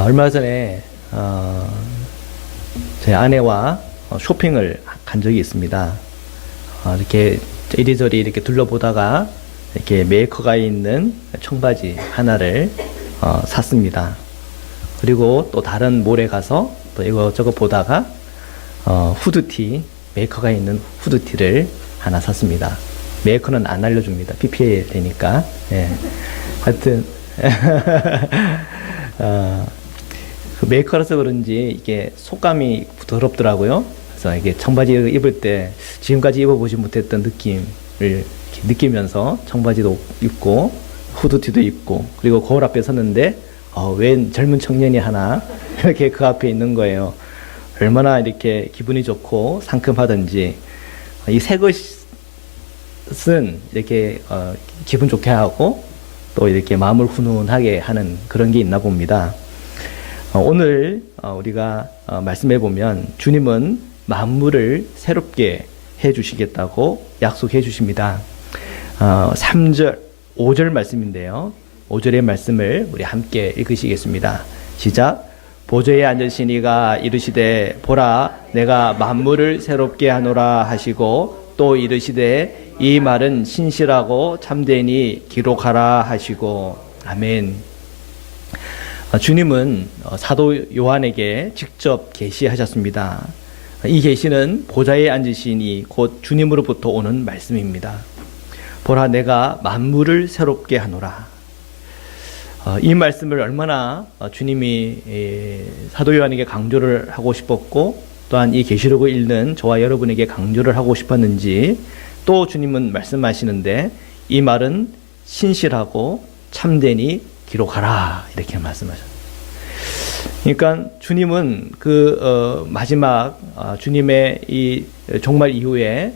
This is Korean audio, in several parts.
얼마 전에 제 아내와 쇼핑을 간 적이 있습니다. 이렇게 이리저리 이렇게 둘러보다가 이렇게 메이커가 있는 청바지 하나를 샀습니다. 그리고 또 다른 몰에 가서 또 이것저것 보다가 후드티, 메이커가 있는 후드티를 하나 샀습니다. 메이커는 안 알려줍니다. PPL 되니까. 예. 하여튼 그 메이커라서 그런지 이게 속감이 부드럽더라고요. 그래서 이게 청바지 입을 때 지금까지 입어보지 못했던 느낌을 느끼면서 청바지도 입고 후드티도 입고 그리고 거울 앞에 섰는데 웬 젊은 청년이 하나 이렇게 그 앞에 있는 거예요. 얼마나 이렇게 기분이 좋고 상큼하던지 이 새 것은 이렇게 기분 좋게 하고 또 이렇게 마음을 훈훈하게 하는 그런 게 있나 봅니다. 오늘 우리가 말씀해 보면 주님은 만물을 새롭게 해 주시겠다고 약속해 주십니다. 3절, 5절 말씀인데요. 5절의 말씀을 우리 함께 읽으시겠습니다. 시작. 보좌에 앉으신 이가 이르시되 보라 내가 만물을 새롭게 하노라 하시고 또 이르시되 이 말은 신실하고 참되니 기록하라 하시고. 아멘. 주님은 사도 요한에게 직접 계시하셨습니다. 이 계시는 보좌에 앉으신 이 곧 주님으로부터 오는 말씀입니다. 보라 내가 만물을 새롭게 하노라. 이 말씀을 얼마나 주님이 사도 요한에게 강조를 하고 싶었고 또한 이 계시록을 읽는 저와 여러분에게 강조를 하고 싶었는지 또 주님은 말씀하시는데 이 말은 신실하고 참되니 기록하라 이렇게 말씀하셨습니다. 그러니까 주님은 마지막 주님의 이 종말 이후에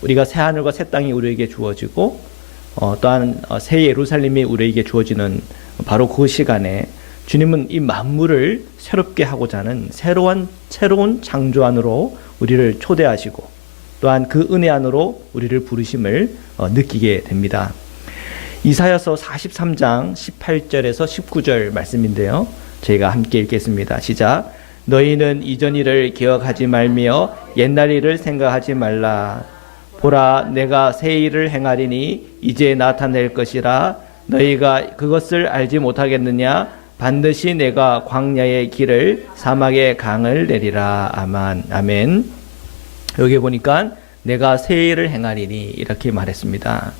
우리가 새 하늘과 새 땅이 우리에게 주어지고 또한 새 예루살렘이 우리에게 주어지는 바로 그 시간에 주님은 이 만물을 새롭게 하고자 하는 새로운 창조 안으로 우리를 초대하시고 또한 그 은혜 안으로 우리를 부르심을 느끼게 됩니다. 이사야서 43장 18절에서 19절 말씀인데요. 저희가 함께 읽겠습니다. 시작. 너희는 이전 일을 기억하지 말며 옛날 일을 생각하지 말라. 보라 내가 새 일을 행하리니 이제 나타낼 것이라. 너희가 그것을 알지 못하겠느냐. 반드시 내가 광야의 길을 사막의 강을 내리라. 아멘. 여기 보니까 내가 새 일을 행하리니 이렇게 말했습니다.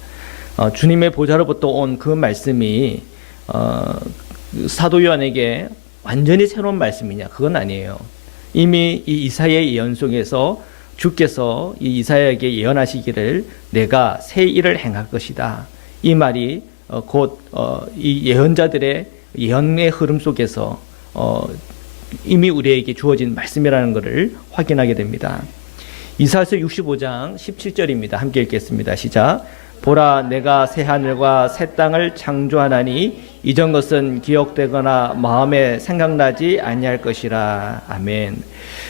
주님의 보좌로부터 온 그 말씀이 사도 요한에게 완전히 새로운 말씀이냐? 그건 아니에요. 이미 이 이사야의 예언 속에서 주께서 이 이사야에게 예언하시기를 내가 새 일을 행할 것이다. 이 말이 곧 이 예언자들의 예언의 흐름 속에서 이미 우리에게 주어진 말씀이라는 것을 확인하게 됩니다. 이사야서 65장 17절입니다. 함께 읽겠습니다. 시작. 보라 내가 새 하늘과 새 땅을 창조하나니 이전 것은 기억되거나 마음에 생각나지 아니할 것이라. 아멘.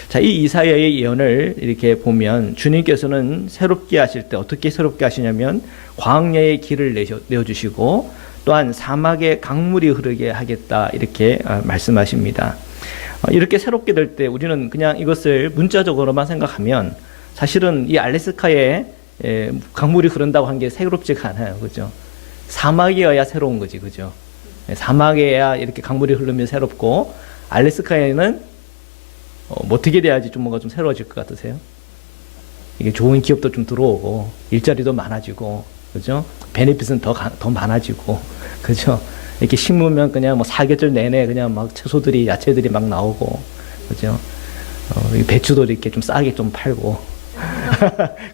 자, 이 이사야의 예언을 이렇게 보면 주님께서는 새롭게 하실 때 어떻게 새롭게 하시냐면 광야의 길을 내어주시고 또한 사막에 강물이 흐르게 하겠다 이렇게 말씀하십니다. 이렇게 새롭게 될 때 우리는 그냥 이것을 문자적으로만 생각하면 사실은 이 알래스카에 강물이 흐른다고 한 게 새롭지가 않아요. 그죠? 사막이어야 새로운 거지. 그죠? 사막에야 이렇게 강물이 흐르면 새롭고, 알래스카에는 어떻게 돼야지 좀 뭔가 좀 새로워질 것 같으세요? 이게 좋은 기업도 좀 들어오고, 일자리도 많아지고, 그죠? 베네핏은 더 많아지고, 그죠? 이렇게 심으면 그냥 뭐 사계절 내내 그냥 막 채소들이, 야채들이 막 나오고, 그죠? 배추도 이렇게 좀 싸게 좀 팔고,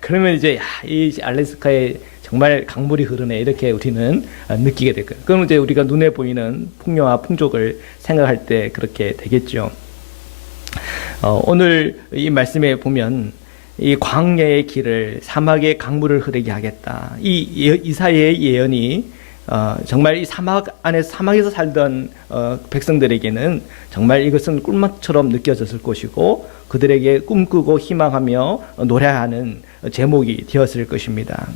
그러면 이제 이 알래스카에 정말 강물이 흐르네 이렇게 우리는 느끼게 될 거예요. 그럼 이제 우리가 눈에 보이는 풍요와 풍족을 생각할 때 그렇게 되겠죠. 오늘 이 말씀에 보면 이 광야의 길을 사막의 강물을 흐르게 하겠다. 이 이사야의 예언이 정말 이 사막에서 살던 백성들에게는 정말 이것은 꿀맛처럼 느껴졌을 것이고 그들에게 꿈꾸고 희망하며 노래하는 제목이 되었을 것입니다.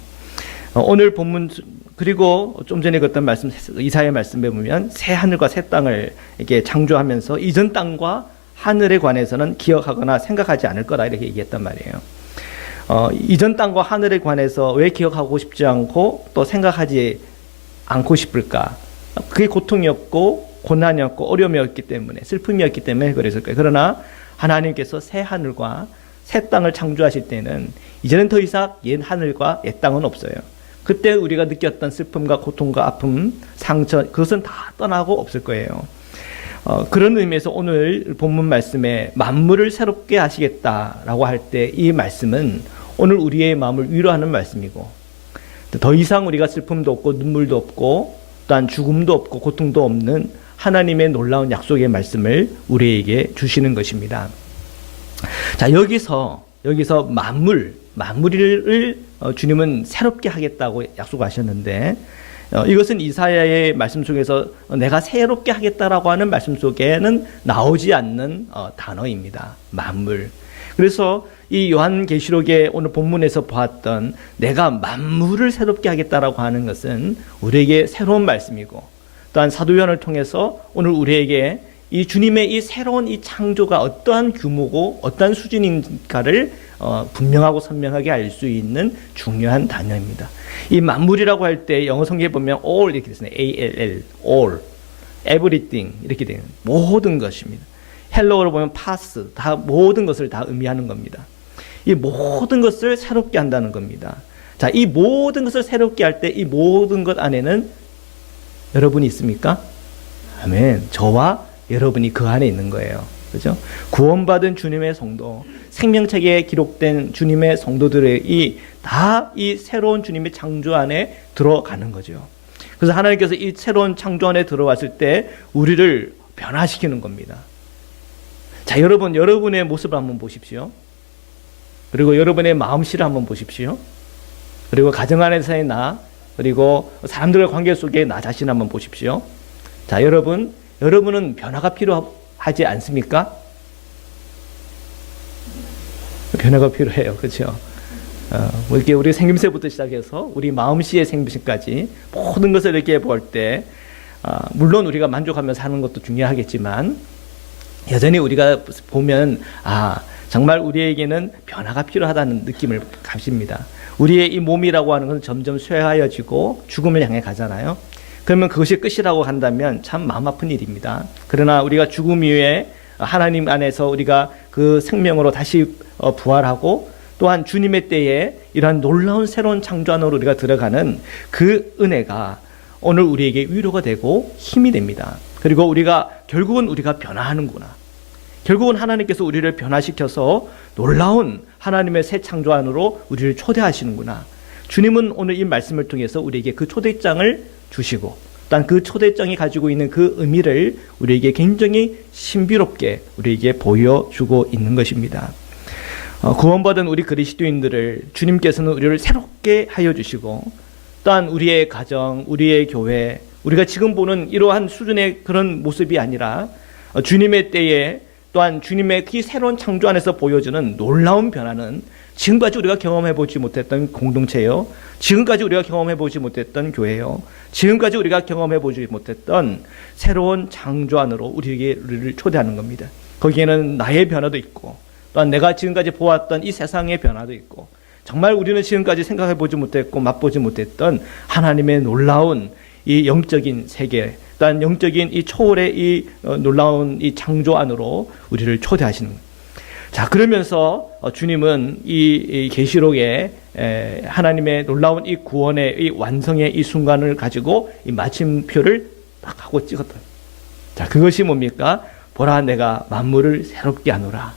오늘 본문 그리고 좀 전에 그랬던 말씀 이사야 말씀에 보면 새 하늘과 새 땅을 이렇게 창조하면서 이전 땅과 하늘에 관해서는 기억하거나 생각하지 않을 거라 이렇게 얘기했단 말이에요. 이전 땅과 하늘에 관해서 왜 기억하고 싶지 않고 또 생각하지 않고 싶을까? 그게 고통이었고 고난이었고 어려움이었기 때문에 슬픔이었기 때문에 그랬을 거예요. 그러나 하나님께서 새 하늘과 새 땅을 창조하실 때는 이제는 더 이상 옛 하늘과 옛 땅은 없어요. 그때 우리가 느꼈던 슬픔과 고통과 아픔, 상처 그것은 다 떠나고 없을 거예요. 그런 의미에서 오늘 본문 말씀에 만물을 새롭게 하시겠다라고 할 때 이 말씀은 오늘 우리의 마음을 위로하는 말씀이고 더 이상 우리가 슬픔도 없고 눈물도 없고 또한 죽음도 없고 고통도 없는 하나님의 놀라운 약속의 말씀을 우리에게 주시는 것입니다. 자, 여기서 만물을 주님은 새롭게 하겠다고 약속하셨는데 이것은 이사야의 말씀 속에서 내가 새롭게 하겠다라고 하는 말씀 속에는 나오지 않는 단어입니다. 만물. 그래서 이 요한계시록의 오늘 본문에서 보았던 내가 만물을 새롭게 하겠다라고 하는 것은 우리에게 새로운 말씀이고 또한 사도 요한을 통해서 오늘 우리에게 이 주님의 이 새로운 이 창조가 어떠한 규모고 어떠한 수준인가를 분명하고 선명하게 알 수 있는 중요한 단어입니다. 이 만물이라고 할 때 영어 성경에 보면 all 이렇게 되잖아요. all, all, everything 이렇게 되는 모든 것입니다. 헬로어로 보면 pass 다 모든 것을 다 의미하는 겁니다. 이 모든 것을 새롭게 한다는 겁니다. 자, 이 모든 것을 새롭게 할 때 이 모든 것 안에는 여러분이 있습니까? 아멘. 저와 여러분이 그 안에 있는 거예요. 그죠? 구원받은 주님의 성도, 생명책에 기록된 주님의 성도들의 다 이 새로운 주님의 창조 안에 들어가는 거죠. 그래서 하나님께서 이 새로운 창조 안에 들어왔을 때 우리를 변화시키는 겁니다. 자, 여러분의 모습을 한번 보십시오. 그리고 여러분의 마음씨를 한번 보십시오. 그리고 가정 안에서의 나, 그리고 사람들과 관계 속의 나 자신 한번 보십시오. 자, 여러분은 변화가 필요하지 않습니까? 변화가 필요해요. 그렇죠? 이렇게 우리 생김새부터 시작해서 우리 마음씨의 생김새까지 모든 것을 이렇게 볼 때 물론 우리가 만족하면서 사는 것도 중요하겠지만 여전히 우리가 보면 정말 우리에게는 변화가 필요하다는 느낌을 가집니다. 우리의 이 몸이라고 하는 것은 점점 쇠하여지고 죽음을 향해 가잖아요. 그러면 그것이 끝이라고 한다면 참 마음 아픈 일입니다. 그러나 우리가 죽음 이후에 하나님 안에서 우리가 그 생명으로 다시 부활하고 또한 주님의 때에 이러한 놀라운 새로운 창조 안으로 우리가 들어가는 그 은혜가 오늘 우리에게 위로가 되고 힘이 됩니다. 그리고 결국은 우리가 변화하는구나. 결국은 하나님께서 우리를 변화시켜서 놀라운 하나님의 새 창조 안으로 우리를 초대하시는구나. 주님은 오늘 이 말씀을 통해서 우리에게 그 초대장을 주시고 또한 그 초대장이 가지고 있는 그 의미를 우리에게 굉장히 신비롭게 우리에게 보여주고 있는 것입니다. 구원받은 우리 그리스도인들을 주님께서는 우리를 새롭게 하여 주시고 또한 우리의 가정, 우리의 교회, 우리가 지금 보는 이러한 수준의 그런 모습이 아니라 주님의 때에 또한 주님의 그 새로운 창조 안에서 보여주는 놀라운 변화는 지금까지 우리가 경험해보지 못했던 공동체요, 지금까지 우리가 경험해보지 못했던 교회요, 지금까지 우리가 경험해보지 못했던 새로운 창조 안으로 우리를 초대하는 겁니다. 거기에는 나의 변화도 있고 또한 내가 지금까지 보았던 이 세상의 변화도 있고 정말 우리는 지금까지 생각해보지 못했고 맛보지 못했던 하나님의 놀라운 이 영적인 세계, 또한 영적인 이 초월의 이 놀라운 이 창조 안으로 우리를 초대하시는 거예요. 자, 그러면서 주님은 이 계시록에 하나님의 놀라운 이 구원의 이 완성의 이 순간을 가지고 이 마침표를 딱 하고 찍었다. 자, 그것이 뭡니까? 보라, 내가 만물을 새롭게 하노라.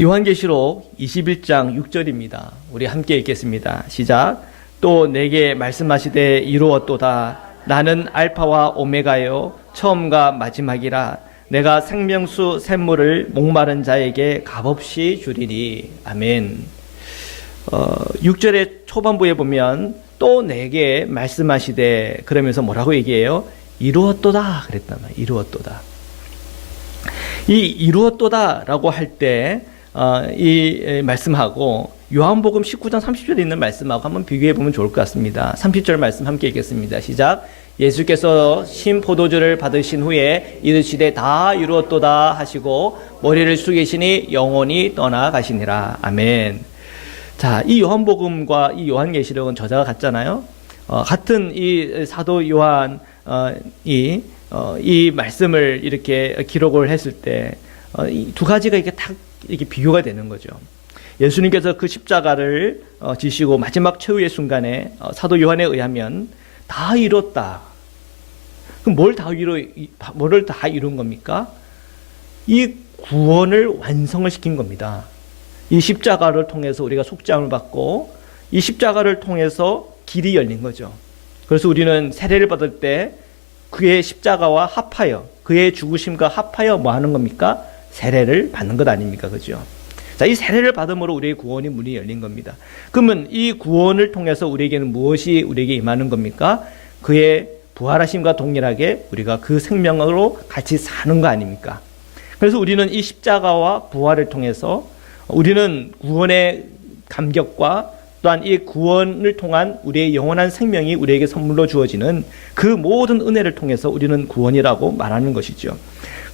요한계시록 21장 6절입니다. 우리 함께 읽겠습니다. 시작. 또 내게 말씀하시되 이루었도다. 나는 알파와 오메가요 처음과 마지막이라. 내가 생명수 샘물을 목마른 자에게 값없이 주리니. 아멘. 6절의 초반부에 보면 또 내게 말씀하시되 그러면서 뭐라고 얘기해요? 이루었도다 그랬단 말이에요. 이루었도다. 이 이루었도다라고 할 때 이 말씀하고 요한복음 19장 30절에 있는 말씀하고 한번 비교해 보면 좋을 것 같습니다. 30절 말씀 함께 읽겠습니다. 시작. 예수께서 신 포도주를 받으신 후에 이르시되 다 이루었도다 하시고 머리를 숙이시니 영혼이 떠나가시니라. 아멘. 자, 이 요한복음과 이 요한계시록은 저자가 같잖아요. 같은 이 사도 요한이 이 말씀을 이렇게 기록을 했을 때 이 두 가지가 이렇게 딱 이렇게 비교가 되는 거죠. 예수님께서 그 십자가를 지시고 마지막 최후의 순간에 사도 요한에 의하면 다 이뤘다. 그럼 뭐를 다 이룬 겁니까? 이 구원을 완성을 시킨 겁니다. 이 십자가를 통해서 우리가 속죄함을 받고 이 십자가를 통해서 길이 열린 거죠. 그래서 우리는 세례를 받을 때 그의 십자가와 합하여 그의 죽으심과 합하여 뭐 하는 겁니까? 세례를 받는 것 아닙니까? 그죠? 자, 이 세례를 받음으로 우리의 구원의 문이 열린 겁니다. 그러면 이 구원을 통해서 우리에게는 무엇이 우리에게 임하는 겁니까? 그의 부활하심과 동일하게 우리가 그 생명으로 같이 사는 거 아닙니까? 그래서 우리는 이 십자가와 부활을 통해서 우리는 구원의 감격과 또한 이 구원을 통한 우리의 영원한 생명이 우리에게 선물로 주어지는 그 모든 은혜를 통해서 우리는 구원이라고 말하는 것이죠.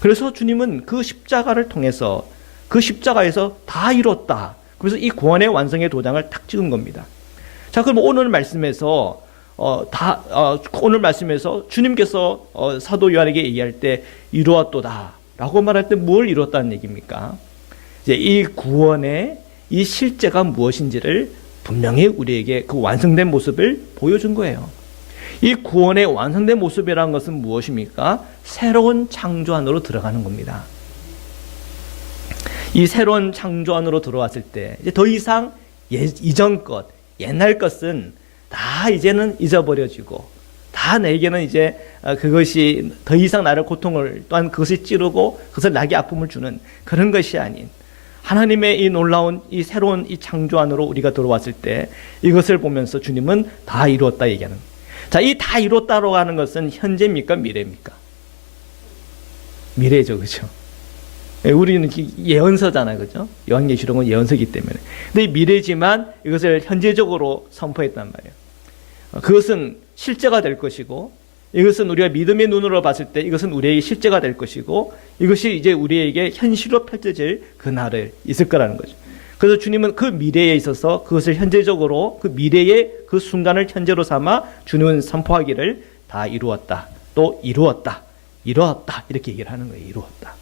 그래서 주님은 그 십자가를 통해서 그 십자가에서 다 이뤘다. 그래서 이 구원의 완성의 도장을 탁 찍은 겁니다. 자, 그럼 오늘 말씀에서 오늘 말씀에서 주님께서 사도 요한에게 얘기할 때 이루었도다라고 말할 때 뭘 이뤘다는 얘기입니까? 이제 이 구원의 이 실제가 무엇인지를 분명히 우리에게 그 완성된 모습을 보여준 거예요. 이 구원의 완성된 모습이라는 것은 무엇입니까? 새로운 창조 안으로 들어가는 겁니다. 이 새로운 창조 안으로 들어왔을 때 이제 더 이상 이전 것, 옛날 것은 다 이제는 잊어버려지고 다 내게는 이제 그것이 더 이상 나를 고통을 또한 그것이 찌르고 그것을 나에게 아픔을 주는 그런 것이 아닌 하나님의 이 놀라운 이 새로운 이 창조 안으로 우리가 들어왔을 때 이것을 보면서 주님은 다 이루었다 얘기하는. 자, 이 다 이루었다로 하는 것은 현재입니까? 미래입니까? 미래죠. 그죠? 우리는 예언서잖아요. 그죠? 요한계시록은 예언서이기 때문에. 근데 미래지만 이것을 현재적으로 선포했단 말이에요. 그것은 실제가 될 것이고 이것은 우리가 믿음의 눈으로 봤을 때 이것은 우리에게 실제가 될 것이고 이것이 이제 우리에게 현실로 펼쳐질 그 날을 있을 거라는 거죠. 그래서 주님은 그 미래에 있어서 그것을 현재적으로 그 미래의 그 순간을 현재로 삼아 주님은 선포하기를 다 이루었다. 또 이루었다. 이루었다. 이렇게 얘기를 하는 거예요. 이루었다.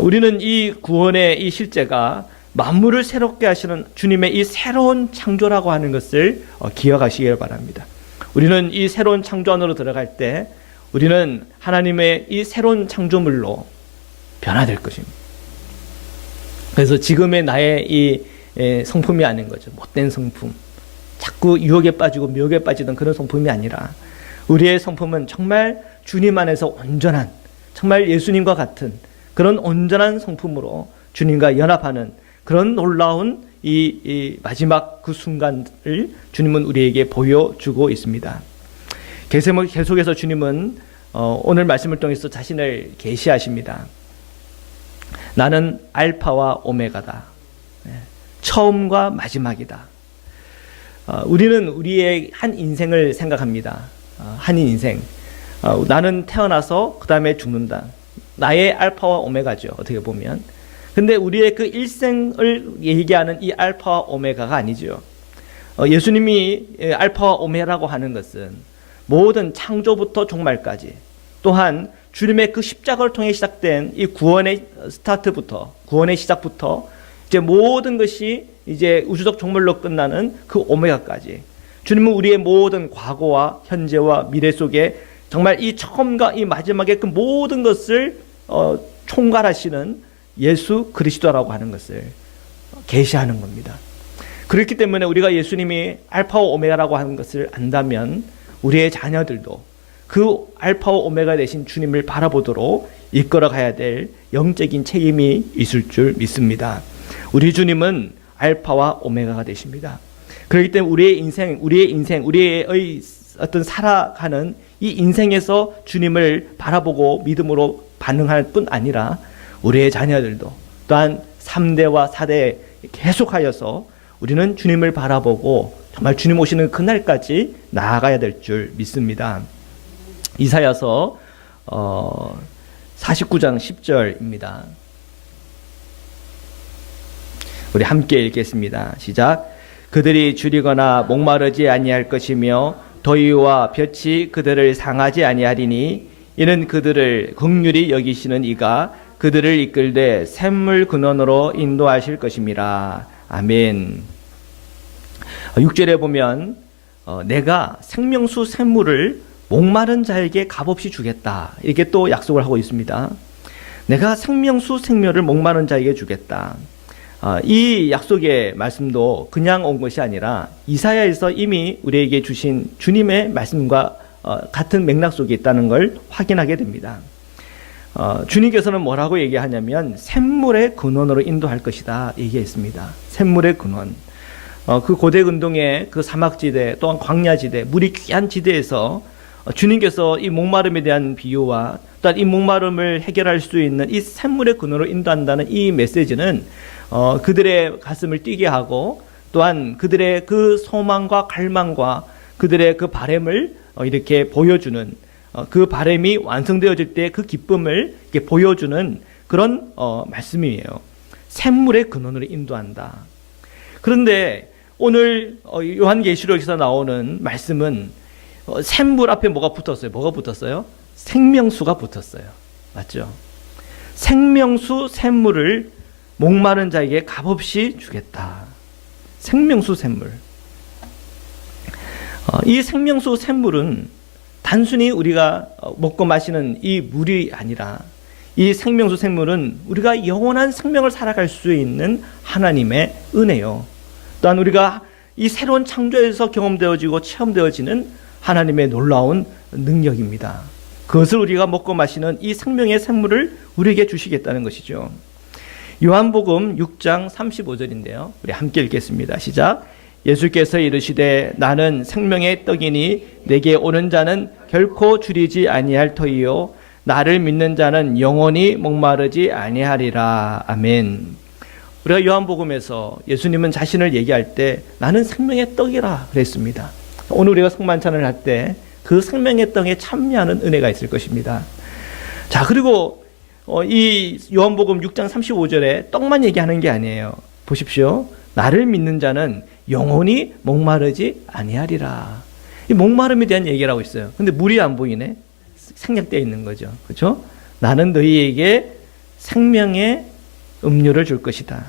우리는 이 구원의 이 실제가 만물을 새롭게 하시는 주님의 이 새로운 창조라고 하는 것을 기억하시길 바랍니다. 우리는 이 새로운 창조 안으로 들어갈 때 우리는 하나님의 이 새로운 창조물로 변화될 것입니다. 그래서 지금의 나의 이 성품이 아닌 거죠. 못된 성품. 자꾸 유혹에 빠지고 미혹에 빠지던 그런 성품이 아니라 우리의 성품은 정말 주님 안에서 온전한 정말 예수님과 같은 그런 온전한 성품으로 주님과 연합하는 그런 놀라운 이 마지막 그 순간을 주님은 우리에게 보여주고 있습니다. 계속해서 주님은 오늘 말씀을 통해서 자신을 계시하십니다. 나는 알파와 오메가다. 처음과 마지막이다. 우리는 우리의 한 인생을 생각합니다. 한 인생. 나는 태어나서 그 다음에 죽는다. 나의 알파와 오메가죠. 어떻게 보면. 근데 우리의 그 일생을 얘기하는 이 알파와 오메가가 아니죠. 예수님이 알파와 오메가라고 하는 것은 모든 창조부터 종말까지 또한 주님의 그 십자가를 통해 시작된 이 구원의 스타트부터 구원의 시작부터 이제 모든 것이 이제 우주적 종말로 끝나는 그 오메가까지 주님은 우리의 모든 과거와 현재와 미래 속에 정말 이 처음과 이 마지막의 그 모든 것을 총괄하시는 예수 그리스도라고 하는 것을 계시하는 겁니다. 그렇기 때문에 우리가 예수님이 알파와 오메가라고 하는 것을 안다면 우리의 자녀들도 그 알파와 오메가 되신 주님을 바라보도록 이끌어 가야 될 영적인 책임이 있을 줄 믿습니다. 우리 주님은 알파와 오메가가 되십니다. 그렇기 때문에 우리의 어떤 살아가는 이 인생에서 주님을 바라보고 믿음으로 반응할 뿐 아니라 우리의 자녀들도 또한 3대와 4대에 계속하여서 우리는 주님을 바라보고 정말 주님 오시는 그날까지 나아가야 될 줄 믿습니다. 이사야서 49장 10절입니다. 우리 함께 읽겠습니다. 시작. 그들이 줄이거나 목마르지 아니할 것이며 더위와 볕이 그들을 상하지 아니하리니 이는 그들을 긍휼히 여기시는 이가 그들을 이끌되 샘물 근원으로 인도하실 것임이라. 아멘. 6절에 보면 내가 생명수 샘물을 목마른 자에게 값없이 주겠다, 이렇게 또 약속을 하고 있습니다. 내가 생명수 생명을 목마른 자에게 주겠다. 이 약속의 말씀도 그냥 온 것이 아니라 이사야에서 이미 우리에게 주신 주님의 말씀과 같은 맥락 속에 있다는 걸 확인하게 됩니다. 주님께서는 뭐라고 얘기하냐면 샘물의 근원으로 인도할 것이다 얘기했습니다. 샘물의 근원. 그 고대 근동의 그 사막지대 또한 광야지대, 물이 귀한 지대에서 주님께서 이 목마름에 대한 비유와 또한 이 목마름을 해결할 수 있는 이 샘물의 근원으로 인도한다는 이 메시지는 그들의 가슴을 뛰게 하고 또한 그들의 그 소망과 갈망과 그들의 그 바람을 이렇게 보여주는, 그 바람이 완성되어질 때 그 기쁨을 이렇게 보여주는 그런 말씀이에요. 샘물의 근원으로 인도한다. 그런데 오늘 요한계시록에서 나오는 말씀은 샘물 앞에 뭐가 붙었어요? 뭐가 붙었어요? 생명수가 붙었어요. 맞죠? 생명수 샘물을 목마른 자에게 값없이 주겠다. 생명수 샘물. 이 생명수 샘물은 단순히 우리가 먹고 마시는 이 물이 아니라 이 생명수 샘물은 우리가 영원한 생명을 살아갈 수 있는 하나님의 은혜요. 또한 우리가 이 새로운 창조에서 경험되어지고 체험되어지는 하나님의 놀라운 능력입니다. 그것을 우리가 먹고 마시는 이 생명의 샘물을 우리에게 주시겠다는 것이죠. 요한복음 6장 35절인데요. 우리 함께 읽겠습니다. 시작. 예수께서 이르시되 나는 생명의 떡이니 내게 오는 자는 결코 줄이지 아니할 터이요 나를 믿는 자는 영원히 목마르지 아니하리라. 아멘. 우리가 요한복음에서 예수님은 자신을 얘기할 때 나는 생명의 떡이라 그랬습니다. 오늘 우리가 성만찬을 할 때 그 생명의 떡에 참여하는 은혜가 있을 것입니다. 자, 그리고 이 요한복음 6장 35절에 떡만 얘기하는 게 아니에요. 보십시오. 나를 믿는 자는 영원히 목마르지 아니하리라. 이 목마름에 대한 얘기를 하고 있어요. 근데 물이 안 보이네. 생략되어 있는 거죠. 그렇죠? 나는 너희에게 생명의 음료를 줄 것이다.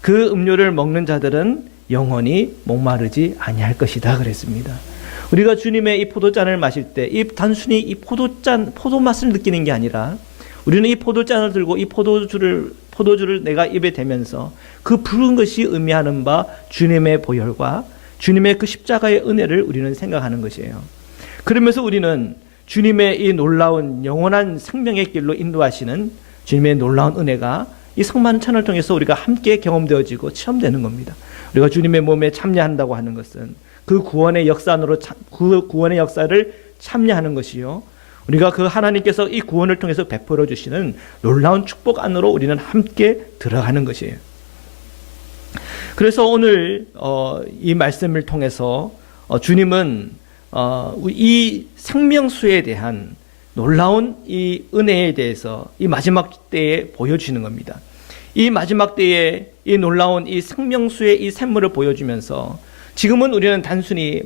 그 음료를 먹는 자들은 영원히 목마르지 아니할 것이다 그랬습니다. 우리가 주님의 이 포도잔을 마실 때 이 단순히 이 포도맛을 느끼는 게 아니라 우리는 이 포도잔을 들고 이 포도주를 내가 입에 대면서 그 부른 것이 의미하는 바 주님의 보혈과 주님의 그 십자가의 은혜를 우리는 생각하는 것이에요. 그러면서 우리는 주님의 이 놀라운 영원한 생명의 길로 인도하시는 주님의 놀라운 은혜가 이 성만찬을 통해서 우리가 함께 경험되어지고 체험되는 겁니다. 우리가 주님의 몸에 참여한다고 하는 것은 그 구원의 그 구원의 역사를 참여하는 것이요. 우리가 그 하나님께서 이 구원을 통해서 베풀어 주시는 놀라운 축복 안으로 우리는 함께 들어가는 것이에요. 그래서 오늘 이 말씀을 통해서 주님은 이 생명수에 대한 놀라운 이 은혜에 대해서 이 마지막 때에 보여주시는 겁니다. 이 마지막 때에 이 놀라운 이 생명수의 이 샘물을 보여주면서 지금은 우리는 단순히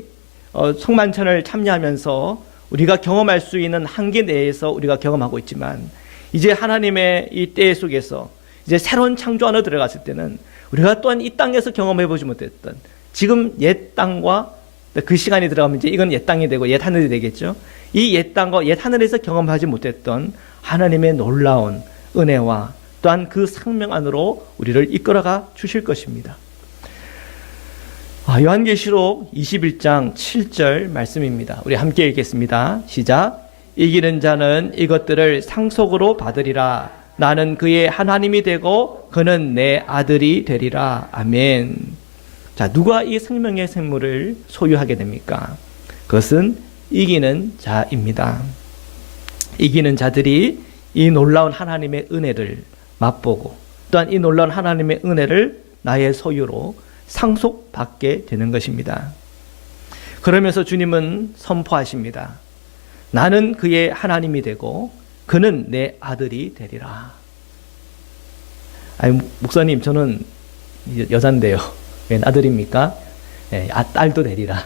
성만찬을 참여하면서 우리가 경험할 수 있는 한계 내에서 우리가 경험하고 있지만 이제 하나님의 이 때 속에서 이제 새로운 창조 안으로 들어갔을 때는 우리가 또한 이 땅에서 경험해보지 못했던 지금 옛 땅과 그 시간이 들어가면 이제 이건 옛 땅이 되고 옛 하늘이 되겠죠. 이 옛 땅과 옛 하늘에서 경험하지 못했던 하나님의 놀라운 은혜와 또한 그 생명 안으로 우리를 이끌어가 주실 것입니다. 요한계시록 21장 7절 말씀입니다. 우리 함께 읽겠습니다. 시작. 이기는 자는 이것들을 상속으로 받으리라. 나는 그의 하나님이 되고 그는 내 아들이 되리라. 아멘. 자, 누가 이 생명의 샘물을 소유하게 됩니까? 그것은 이기는 자입니다. 이기는 자들이 이 놀라운 하나님의 은혜를 맛보고 또한 이 놀라운 하나님의 은혜를 나의 소유로 상속받게 되는 것입니다. 그러면서 주님은 선포하십니다. 나는 그의 하나님이 되고 그는 내 아들이 되리라. 아니, 목사님, 저는 여잔데요. 웬 아들입니까? 딸도 되리라.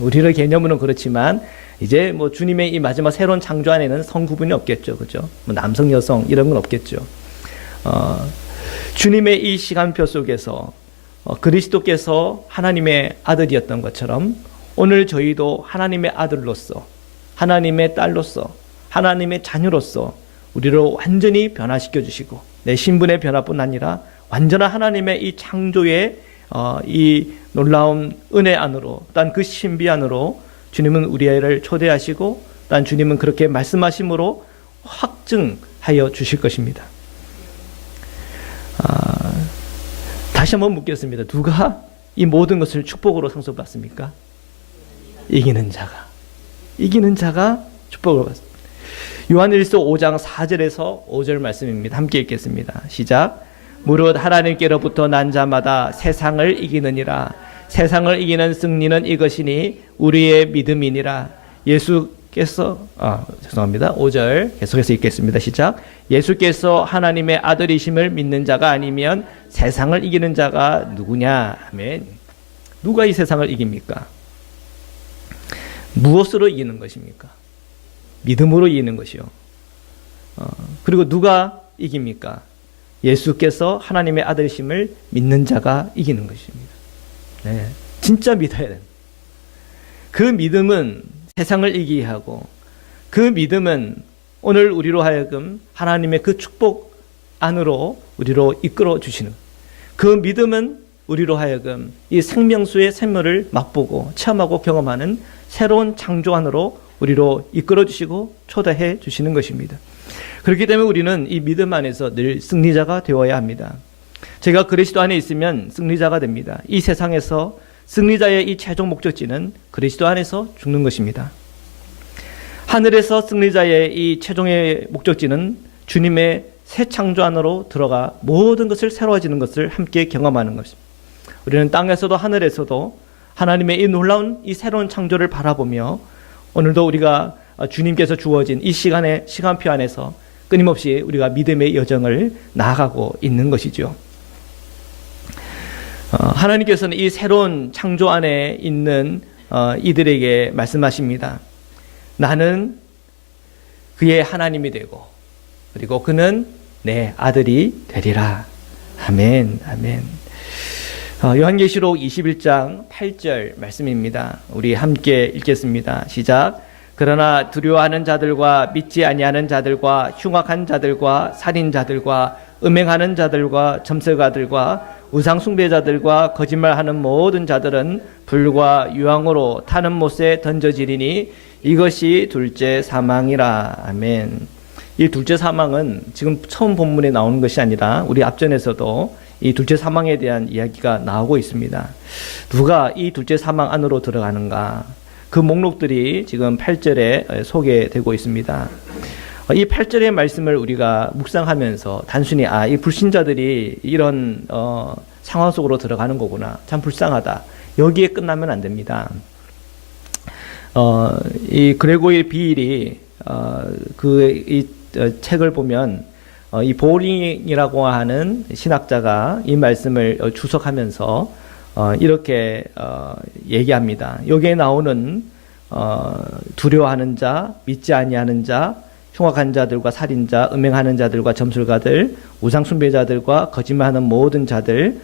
우리의 개념으로는 그렇지만 이제 뭐 주님의 이 마지막 새로운 창조 안에는 성구분이 없겠죠, 그죠? 뭐 남성, 여성 이런 건 없겠죠. 주님의 이 시간표 속에서 그리스도께서 하나님의 아들이었던 것처럼 오늘 저희도 하나님의 아들로서, 하나님의 딸로서, 하나님의 자녀로서 우리를 완전히 변화시켜 주시고 내 신분의 변화뿐 아니라 완전한 하나님의 이 창조의 이 놀라운 은혜 안으로, 단 그 신비 안으로 주님은 우리를 초대하시고 단 주님은 그렇게 말씀하심으로 확증하여 주실 것입니다. 다시 한번 묻겠습니다. 누가 이 모든 것을 축복으로 상속받습니까? 이기는 자가 축복을 받습니다. 요한일서 5장 4절에서 5절 말씀입니다. 함께 읽겠습니다. 시작. 무릇 하나님께로부터 난 자마다 세상을 이기느니라. 세상을 이기는 승리는 이것이니 우리의 믿음이니라. 예수께서 5절 계속해서 읽겠습니다. 시작. 예수께서 하나님의 아들이심을 믿는 자가 아니면 세상을 이기는 자가 누구냐? 아멘. 누가 이 세상을 이깁니까? 무엇으로 이기는 것입니까? 믿음으로 이기는 것이요. 그리고 누가 이깁니까? 예수께서 하나님의 아들이심을 믿는 자가 이기는 것입니다. 네, 진짜 믿어야 됩니다. 그 믿음은 세상을 이기게 하고 그 믿음은 오늘 우리로 하여금 하나님의 그 축복 안으로 우리로 이끌어 주시는, 그 믿음은 우리로 하여금 이 생명수의 샘물을 맛보고 체험하고 경험하는 새로운 창조 안으로 우리로 이끌어 주시고 초대해 주시는 것입니다. 그렇기 때문에 우리는 이 믿음 안에서 늘 승리자가 되어야 합니다. 제가 그리스도 안에 있으면 승리자가 됩니다. 이 세상에서 승리자의 이 최종 목적지는 그리스도 안에서 죽는 것입니다. 하늘에서 승리자의 이 최종의 목적지는 주님의 새 창조 안으로 들어가 모든 것을 새로워지는 것을 함께 경험하는 것입니다. 우리는 땅에서도 하늘에서도 하나님의 이 놀라운 이 새로운 창조를 바라보며 오늘도 우리가 주님께서 주어진 이 시간표 안에서 끊임없이 우리가 믿음의 여정을 나아가고 있는 것이죠. 하나님께서는 이 새로운 창조 안에 있는 이들에게 말씀하십니다. 나는 그의 하나님이 되고 그리고 그는 내 아들이 되리라. 아멘, 아멘. 요한계시록 21장 8절 말씀입니다. 우리 함께 읽겠습니다. 시작. 그러나 두려워하는 자들과 믿지 아니하는 자들과 흉악한 자들과 살인자들과 음행하는 자들과 점술가들과 우상 숭배자들과 거짓말하는 모든 자들은 불과 유황으로 타는 못에 던져지리니 이것이 둘째 사망이라. 아멘. 이 둘째 사망은 지금 처음 본문에 나오는 것이 아니라 우리 앞전에서도 이 둘째 사망에 대한 이야기가 나오고 있습니다. 누가 이 둘째 사망 안으로 들어가는가? 그 목록들이 지금 8절에 소개되고 있습니다. 이 8절의 말씀을 우리가 묵상하면서 단순히 이 불신자들이 이런 상황 속으로 들어가는 거구나, 참 불쌍하다, 여기에 끝나면 안 됩니다. 이 그레고리 비일이 이 책을 보면 이 보링이라고 하는 신학자가 이 말씀을 주석하면서 이렇게 얘기합니다. 여기에 나오는 두려워하는 자, 믿지 아니하는 자, 흉악한 자들과 살인자, 음행하는 자들과 점술가들, 우상숭배자들과 거짓말하는 모든 자들,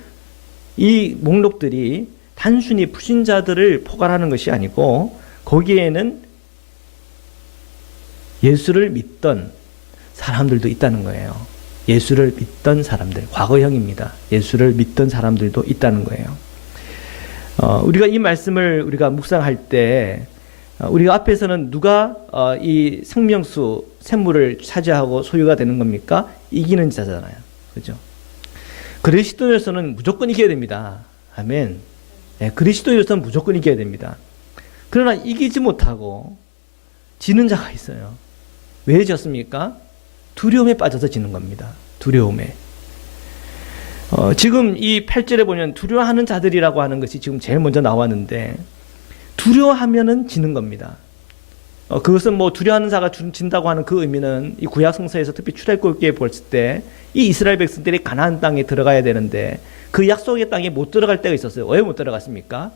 이 목록들이 단순히 불신자들을 포괄하는 것이 아니고 거기에는 예수를 믿던 사람들도 있다는 거예요. 예수를 믿던 사람들, 과거형입니다. 예수를 믿던 사람들도 있다는 거예요. 우리가 이 말씀을 우리가 묵상할 때 우리가 앞에서는 누가 이 생명수 샘물을 차지하고 소유가 되는 겁니까? 이기는 자잖아요. 그렇죠? 그리스도에서는 무조건 이겨야 됩니다. 아멘. 네, 그리스도에서는 무조건 이겨야 됩니다. 그러나 이기지 못하고 지는 자가 있어요. 왜 졌습니까? 두려움에 빠져서 지는 겁니다. 두려움에. 지금 이 8절에 보면 두려워하는 자들이라고 하는 것이 지금 제일 먼저 나왔는데, 두려워하면은 지는 겁니다. 그것은 뭐 두려워하는 자가 진다고 하는 그 의미는 이 구약 성서에서 특히 출애굽기에 봤을 때 이 이스라엘 백성들이 가나안 땅에 들어가야 되는데 그 약속의 땅에 못 들어갈 때가 있었어요. 왜 못 들어갔습니까?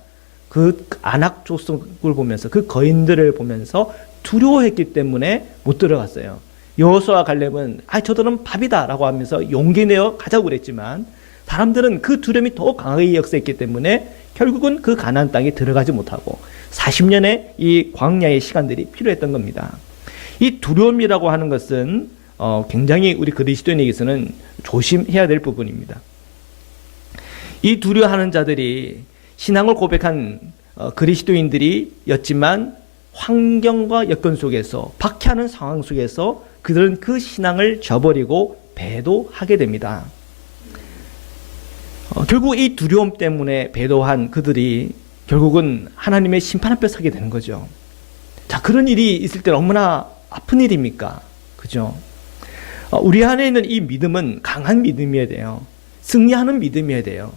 그 아낙 족속을 보면서, 그 거인들을 보면서 두려워했기 때문에 못 들어갔어요. 여호수아와 갈렙은 저들은 밥이다라고 하면서 용기 내어 가자고 그랬지만 사람들은 그 두려움이 더 강하게 역사했기 때문에 결국은 그 가나안 땅에 들어가지 못하고 40년의 이 광야의 시간들이 필요했던 겁니다. 이 두려움이라고 하는 것은 굉장히 우리 그리스도인에게서는 조심해야 될 부분입니다. 이 두려워하는 자들이 신앙을 고백한 그리스도인들이었지만 환경과 여건 속에서, 박해하는 상황 속에서 그들은 그 신앙을 저버리고 배도하게 됩니다. 결국 이 두려움 때문에 배도한 그들이 결국은 하나님의 심판 앞에 서게 되는 거죠. 자, 그런 일이 있을 때는 얼마나 아픈 일입니까? 그죠? 우리 안에 있는 이 믿음은 강한 믿음이어야 돼요. 승리하는 믿음이어야 돼요.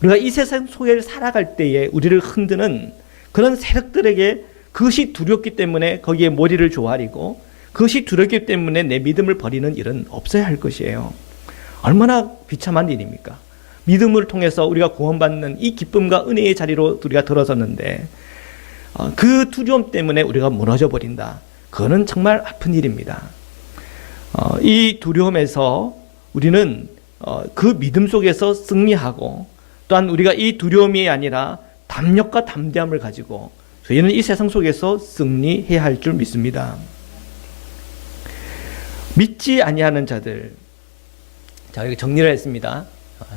우리가 이 세상 속에 살아갈 때에 우리를 흔드는 그런 세력들에게 그것이 두렵기 때문에 거기에 머리를 조아리고, 그것이 두렵기 때문에 내 믿음을 버리는 일은 없어야 할 것이에요. 얼마나 비참한 일입니까? 믿음을 통해서 우리가 구원받는 이 기쁨과 은혜의 자리로 우리가 들어섰는데 그 두려움 때문에 우리가 무너져 버린다. 그거는 정말 아픈 일입니다. 이 두려움에서 우리는 그 믿음 속에서 승리하고, 또한 우리가 이 두려움이 아니라 담력과 담대함을 가지고 저희는 이 세상 속에서 승리해야 할 줄 믿습니다. 믿지 아니하는 자들. 자, 여기 정리를 했습니다.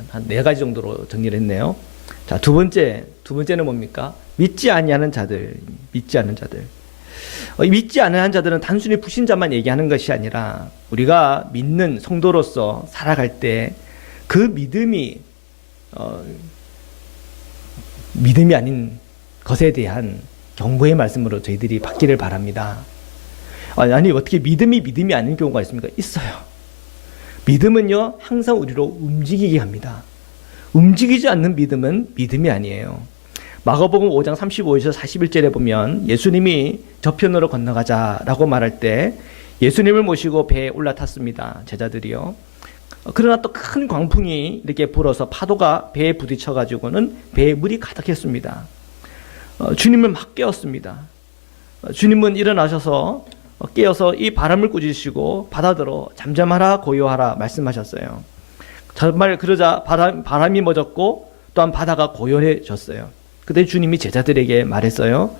한 4가지 정도로 정리를 했네요. 자, 두 번째는 뭡니까? 믿지 아니하는 자들. 믿지 않는 자들. 믿지 않는 자들은 단순히 불신자만 얘기하는 것이 아니라 우리가 믿는 성도로서 살아갈 때 그 믿음이 믿음이 아닌 것에 대한 경고의 말씀으로 저희들이 받기를 바랍니다. 아니 어떻게 믿음이 아닌 경우가 있습니까? 있어요. 믿음은요 항상 우리로 움직이게 합니다. 움직이지 않는 믿음은 믿음이 아니에요. 마가복음 5장 35에서 41절에 보면 예수님이 저편으로 건너가자라고 말할 때 예수님을 모시고 배에 올라탔습니다. 제자들이요. 그러나 또 큰 광풍이 이렇게 불어서 파도가 배에 부딪혀 가지고는 배에 물이 가득했습니다. 주님을 막 깨웠습니다. 주님은 일어나셔서 깨어서 이 바람을 꾸짖으시고 바다들어 잠잠하라 고요하라 말씀하셨어요. 정말 그러자 바람이 멎었고 또한 바다가 고요해졌어요. 그때 주님이 제자들에게 말했어요.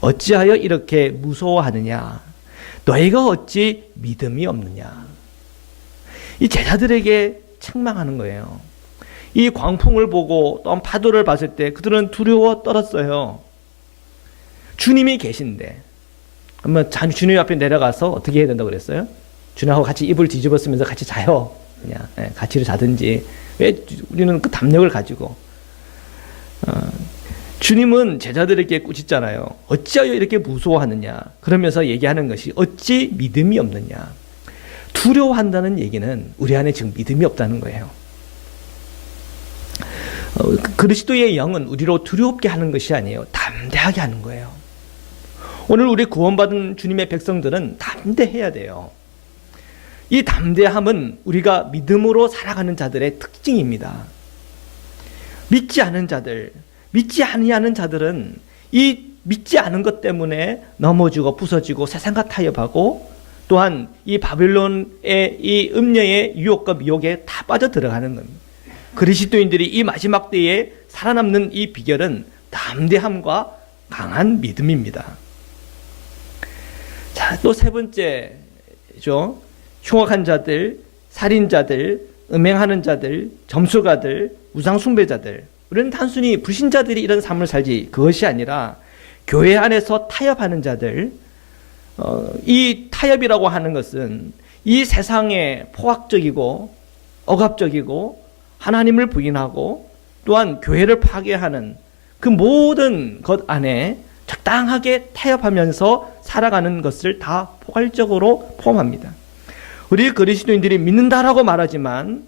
어찌하여 이렇게 무서워하느냐? 너희가 어찌 믿음이 없느냐? 이 제자들에게 책망하는 거예요. 이 광풍을 보고 또 파도를 봤을 때 그들은 두려워 떨었어요. 주님이 계신데, 그러면 주님 앞에 내려가서 어떻게 해야 된다고 그랬어요? 주님하고 같이 이불 뒤집어 쓰면서 같이 자요. 그냥 같이 자든지. 왜 우리는 그 담력을 가지고 주님은 제자들에게 꾸짖잖아요. 어찌하여 이렇게 무서워하느냐? 그러면서 얘기하는 것이 어찌 믿음이 없느냐? 두려워한다는 얘기는 우리 안에 지금 믿음이 없다는 거예요. 그리스도의 영은 우리로 두렵게 하는 것이 아니에요. 담대하게 하는 거예요. 오늘 우리 구원받은 주님의 백성들은 담대해야 돼요. 이 담대함은 우리가 믿음으로 살아가는 자들의 특징입니다. 믿지 않은 자들, 믿지 아니하는 자들은 이 믿지 않은 것 때문에 넘어지고 부서지고 세상과 타협하고 또한 이 바빌론의 이 음녀의 유혹과 미혹에 다 빠져 들어가는 겁니다. 그리스도인들이 이 마지막 때에 살아남는 이 비결은 담대함과 강한 믿음입니다. 자, 또 세 번째죠. 흉악한 자들, 살인자들, 음행하는 자들, 점수가들, 우상숭배자들. 우리는 단순히 불신자들이 이런 삶을 살지 그것이 아니라 교회 안에서 타협하는 자들, 이 타협이라고 하는 것은 이 세상에 포악적이고 억압적이고 하나님을 부인하고 또한 교회를 파괴하는 그 모든 것 안에 적당하게 타협하면서 살아가는 것을 다 포괄적으로 포함합니다. 우리 그리스도인들이 믿는다라고 말하지만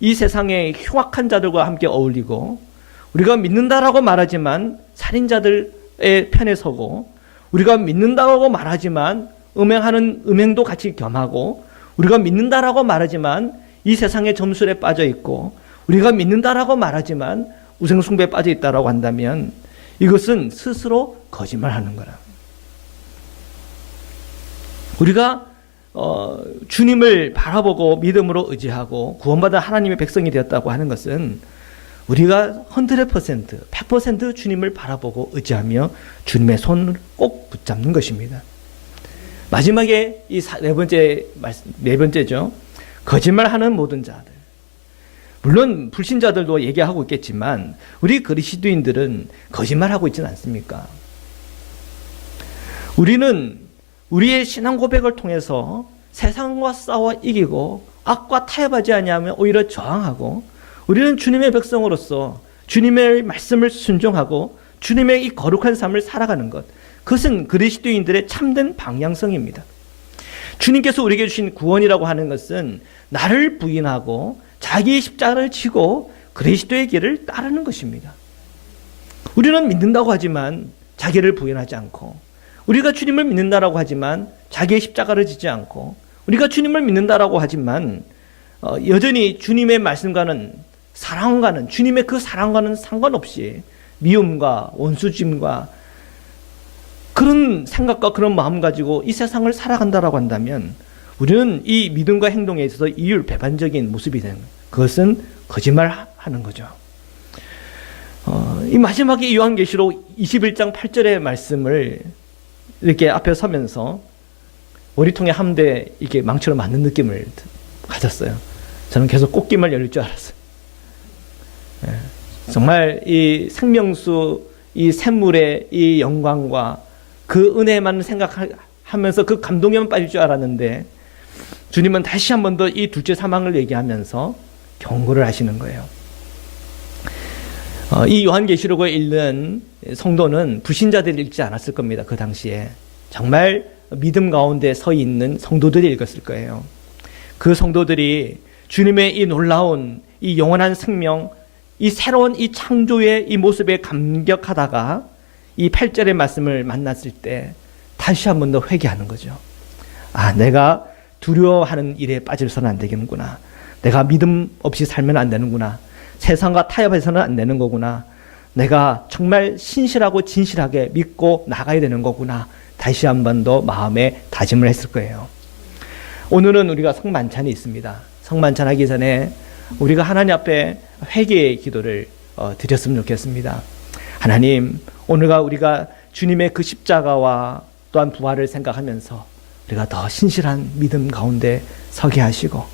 이 세상의 흉악한 자들과 함께 어울리고 우리가 믿는다라고 말하지만 살인자들의 편에 서고 우리가 믿는다고 말하지만 음행하는 음행도 같이 겸하고 우리가 믿는다라고 말하지만 이 세상의 점술에 빠져 있고 우리가 믿는다라고 말하지만 우상숭배에 빠져 있다라고 한다면 이것은 스스로 거짓말하는 거라. 우리가 주님을 바라보고 믿음으로 의지하고 구원받은 하나님의 백성이 되었다고 하는 것은 우리가 100% 주님을 바라보고 의지하며 주님의 손을 꼭 붙잡는 것입니다. 마지막에 이 네 번째죠. 거짓말하는 모든 자들. 물론 불신자들도 얘기하고 있겠지만 우리 그리스도인들은 거짓말하고 있지는 않습니까? 우리는 우리의 신앙 고백을 통해서 세상과 싸워 이기고 악과 타협하지 아니하면 오히려 저항하고 우리는 주님의 백성으로서 주님의 말씀을 순종하고 주님의 이 거룩한 삶을 살아가는 것, 그것은 그리스도인들의 참된 방향성입니다. 주님께서 우리에게 주신 구원이라고 하는 것은 나를 부인하고 자기의 십자가를 지고 그리스도의 길을 따르는 것입니다. 우리는 믿는다고 하지만 자기를 부인하지 않고 우리가 주님을 믿는다라고 하지만 자기의 십자가를 지지 않고 우리가 주님을 믿는다라고 하지만 여전히 주님의 말씀과는 사랑과는 주님의 그 사랑과는 상관없이 미움과 원수짐과 그런 생각과 그런 마음 가지고 이 세상을 살아간다라고 한다면 우리는 이 믿음과 행동에 있어서 이율배반적인 모습이 되는 거예요. 그것은 거짓말하는 거죠. 이 마지막에 요한계시록 21장 8절의 말씀을 이렇게 앞에 서면서 오리통에 한 대 이렇게 망치로 맞는 느낌을 가졌어요. 저는 계속 꽃길만 열릴 줄 알았어요. 정말 이 생명수, 이 샘물의 이 영광과 그 은혜만 생각하면서 그 감동에만 빠질 줄 알았는데 주님은 다시 한 번 더 이 둘째 사망을 얘기하면서 경고를 하시는 거예요. 이 요한계시록을 읽는 성도는 불신자들이 읽지 않았을 겁니다. 그 당시에 정말 믿음 가운데 서 있는 성도들이 읽었을 거예요. 그 성도들이 주님의 이 놀라운 이 영원한 생명, 이 새로운 이 창조의 이 모습에 감격하다가 이 8절의 말씀을 만났을 때 다시 한 번 더 회개하는 거죠. 아, 내가 두려워하는 일에 빠져서는 안 되겠구나. 내가 믿음 없이 살면 안 되는구나. 세상과 타협해서는 안 되는 거구나. 내가 정말 신실하고 진실하게 믿고 나가야 되는 거구나. 다시 한 번 더 마음에 다짐을 했을 거예요. 오늘은 우리가 성만찬이 있습니다. 성만찬하기 전에 우리가 하나님 앞에 회개의 기도를 드렸으면 좋겠습니다. 하나님, 오늘과 우리가 주님의 그 십자가와 또한 부활을 생각하면서 우리가 더 신실한 믿음 가운데 서게 하시고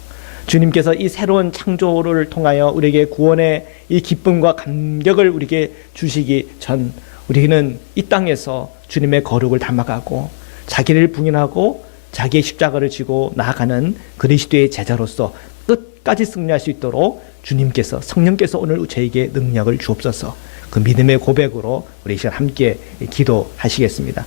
주님께서 이 새로운 창조를 통하여 우리에게 구원의 이 기쁨과 감격을 우리에게 주시기 전 우리는 이 땅에서 주님의 거룩을 닮아가고 자기를 부인하고 자기의 십자가를 지고 나아가는 그리스도의 제자로서 끝까지 승리할 수 있도록 주님께서 성령께서 오늘 저에게 능력을 주옵소서. 그 믿음의 고백으로 우리 이 시간 함께 기도하시겠습니다.